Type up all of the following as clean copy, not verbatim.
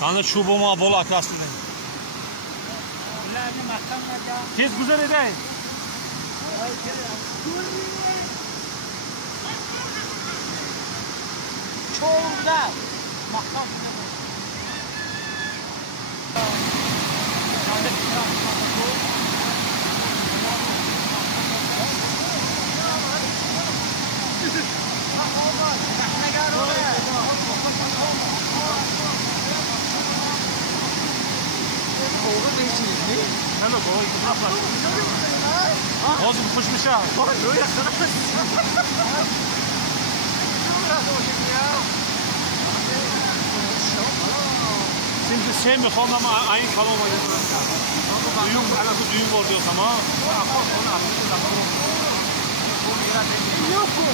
Kanı çubuğuma bol akasını. Tez güzel edeyim. Çoğunda makam. Hello boy, good luck. Olsun kuşmuş ha. Şimdi sen mi falan ama aynı kalma var. Düğün, ana bu düğün var diyorsun ama. Yok mu?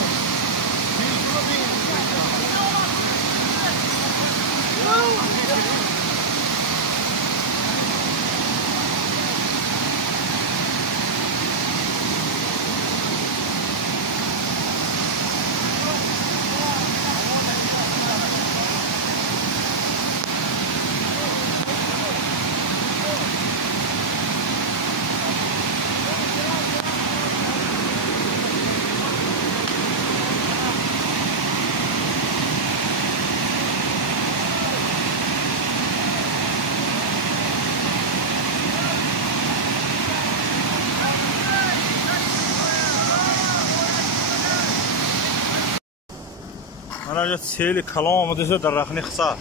Ana ya seli kalon olmadı da rakını kısa.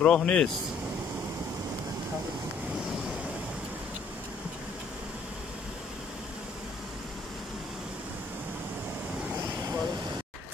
Rohnis.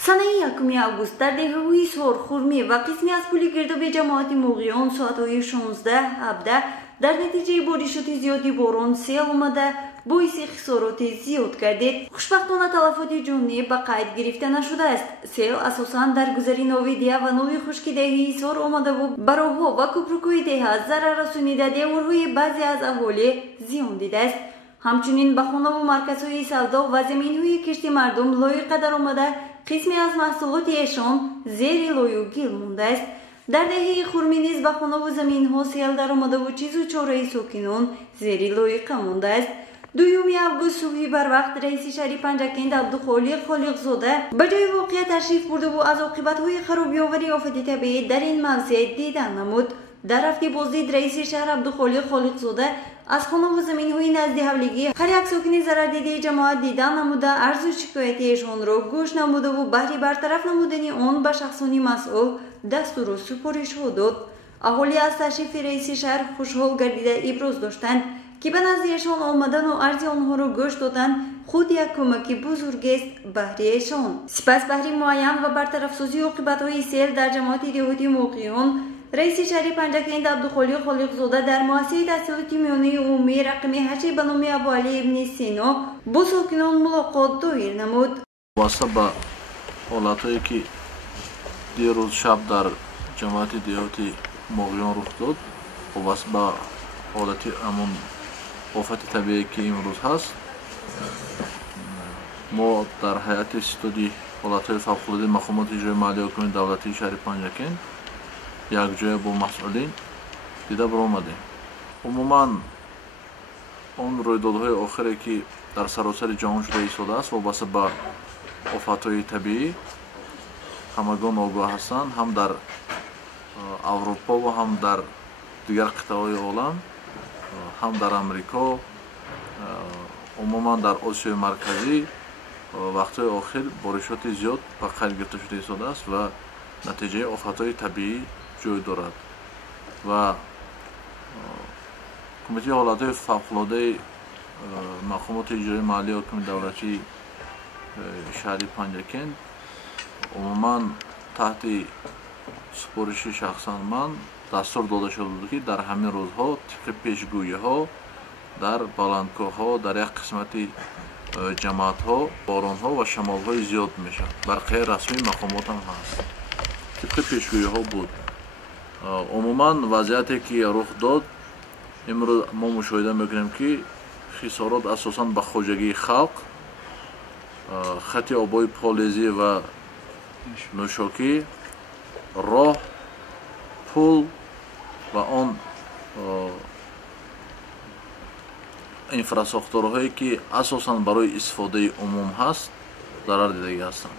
سنه یکم آگوست در دهه‌های سرخرمی و قسمی از پل گرداب جماعت مقیان ساعت‌های 16-17 در نتیجه بارشات زیادی باران سیل آمده باعث خسارات زیاد گردید. خوشبختانه تلفات جانی به قید گرفته نشده است. سیل اساساً در گذر ناویدیه و نوع خشکی دهه ایثار آمده و براها و کوپرکوی دهه ضرر رسانیده دیوارهای بعضی از اهالی زیان دیده است. همچنین به خانه و مرکزهای سودا و زمین‌های کشت مردم لای قدر آمده قسمی از محصولات ایشان زیر لای و گل مانده است. در دهه خرمی نیز به خانه و زمین‌ها سیل در آمده و چیز و چاره ساکنان زیر لایق مانده است. دویومی آگوست صبحی بر وقت رئیس شهر پنجکند عبدالخالق خالقزاده به جای واقعه تشریف برده و از عاقبت‌های خرابی‌آور آفت طبیعی در این موضع دیدن نمود. در هفته بازدید رئیس شهر عبدالخالق خالقزاده از خانه و زمین‌های نزد حولگی هر یک ساکن ضرردیده جماعت دیدن نموده عرض و شکایتیشان را گوش نموده و بهره برطرف نمودن آن به شخصانی مسئول دستور و سپارش‌ها داد. اهالی از تشریف رئیس شهر خوشحال گردیده ابراز داشتند که به نزدیکشان آمدن و عرض آنها را گوش دادن خود یک کمک بزرگ است بهرهشان. سپس بهره معین و برطرف سازی عاقبت‌های سیل در جماعت دهاتی موقعیان رئیس شهر پنجکند عبدالخالق خالقزاده در مؤسسه تحصیلات میانه عمومی رقم 8 به نام ابوعلی ابن سینا با ساکنان ملاقات دایر نمود. واسه با حالتایی که دیروز شب در جماعت دهاتی موقعیان رخ داد و واسه با حالتی امون آفت طبیعی که امروز هست ما در هیئت استادی حالتهای فوق‌العاده مقامات اجرایی محلی حکومت دولتی شهر پنجکند یک جای با مسئولین دیده برآمدیم. عموما اون رویدادهای آخری که در سراسر جهان شده ایستاده است وابسته به آفت‌های طبیعی همگان آگاه هستند، هم در اروپا و هم در دیگر قطعه‌های عالم، هم در امریکا، عموما در آسیای مرکزی وقت‌های آخر بارشات زیاد به قید گرفته شده ایستاده است و نتیجه آفت‌های طبیعی جای دارد و کمیته حالتهای فوق‌العاده مقامات اجرایی محلی حکومت دولتی شهر پنجکند عموما تحت супориши шахсан ман дастур дода шуда буд ки дар ҳамин рӯзҳо тибқи пешгӯиҳо дар баландкоҳҳо дар як қисмати ҷамоатҳо боронҳо ва шамолҳои зиёд мешавад. Барқияи расмии мақомот ҳам ҳаст. тибқи пешгӯиҳо буд. умуман вазъияте ки рух дод имрӯз мо мушоҳида мекунем ки хисорот асосан ба хоҷагии халқ, хати обои полезӣ ва нӯшокӣ, роҳ, пул ва он инфрасохторҳое ки асосан барои истифодаи умум ҳаст зарар дидагӣ ҳастанд.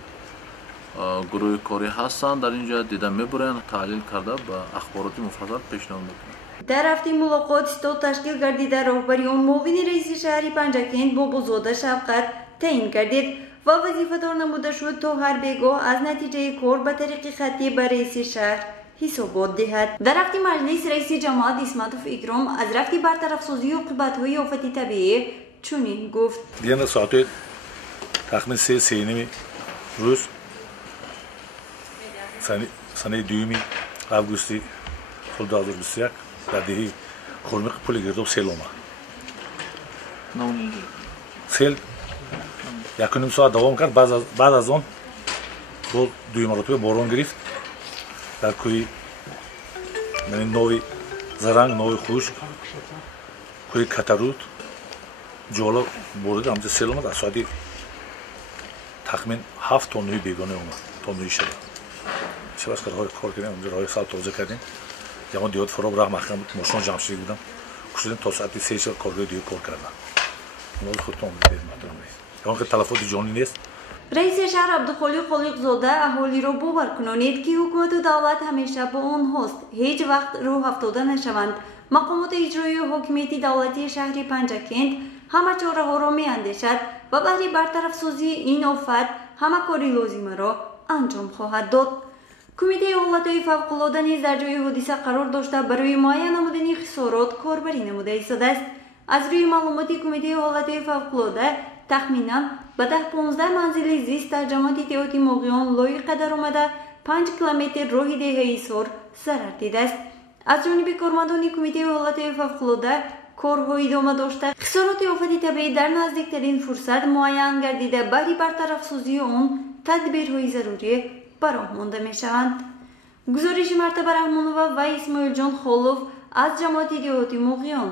гурӯҳи корӣ ҳастанд дар ин ҷоҳат дида мебуранд, таҳлил карда ба ахбороти муфассал пешниҳод мекунанд. дар ҳафтаи мулоқот сто ташкил гардида роҳбари он муовини раиси шаҳри Панҷакент Бобозода Шавқат таъин гардид ва вазифадор намуда шуд то ҳар бегоҳ аз натиҷаи кор ба тариқи хаттӣ ба раиси шаҳр ҳисобот диҳад. дар ҳафти маҷлис раиси ҷамоат Исматов Икром аз рафти бартарафсозии оқибатҳои офати табиӣ чунин гуфт. диана соатои тахмин 3:30 рӯз санаи 2 августи соли 2021 дар деҳаи хурмиқи пули гирдоб сел омад. сел 1.5 соат давом кард. баъд аз он боз 2 маротиба борон гирифт дар кӯи нови заранг, нови хушк, кӯи катарут ҷола борида ҳамҷа сел омад. аз соати тахмин 7 то 9 бегона омад то 9 шаба. шабас кор кардем, онҷа роҳи хал тоза кардем. ҷамоат диҳот фароб раҳ махкам буд, мошинҳо ҷамъшудӣ будам. кушидем то соати 3 шаб коргоҳи диҳо кор кардам. моли худтон омадед маҳтарам раис. ягон ки талафоти ҷонӣ нест. раиси шаҳр Абдухолиқ Холиқзода аҳолиро бовар кунонид ки ҳукумату давлат ҳамеша бо онҳост, ҳеҷ вақт роҳ афтода нашаванд. мақомоти иҷроии ҳокимияти давлатии шаҳри Панҷакент ҳама чораҳоро меандешад ва баҳри бартарафсозии ин офат ҳама кори лозимаро анҷом хоҳад дод. кумитаи ҳолатҳои фавқулода низ дар ҷои ҳодиса қарор дошта барои муайян намудани хисорот корбарӣ намуда истодааст. аз рӯи маълумоти кумитаи ҳолатҳои фавқулода тахминан ба 10-15 манзили зист дар ҷамоати деҳоти Моғиён лоиқа даромада 5 километр роҳи деҳаи Сор зарар дидааст. аз ҷониби кормандони кумитаи ҳолатҳои фавқулода корҳо идома дошта хисороти офати табиӣ дар наздиктарин фурсат муайян гардида баҳри бартарафсозии он тадбирҳои зарурӣ ба роҳ монда мешаванд. гузориши Мартаба Раҳмонова ва Исмоилҷон Холов аз ҷамоати деҳоти Моғиён.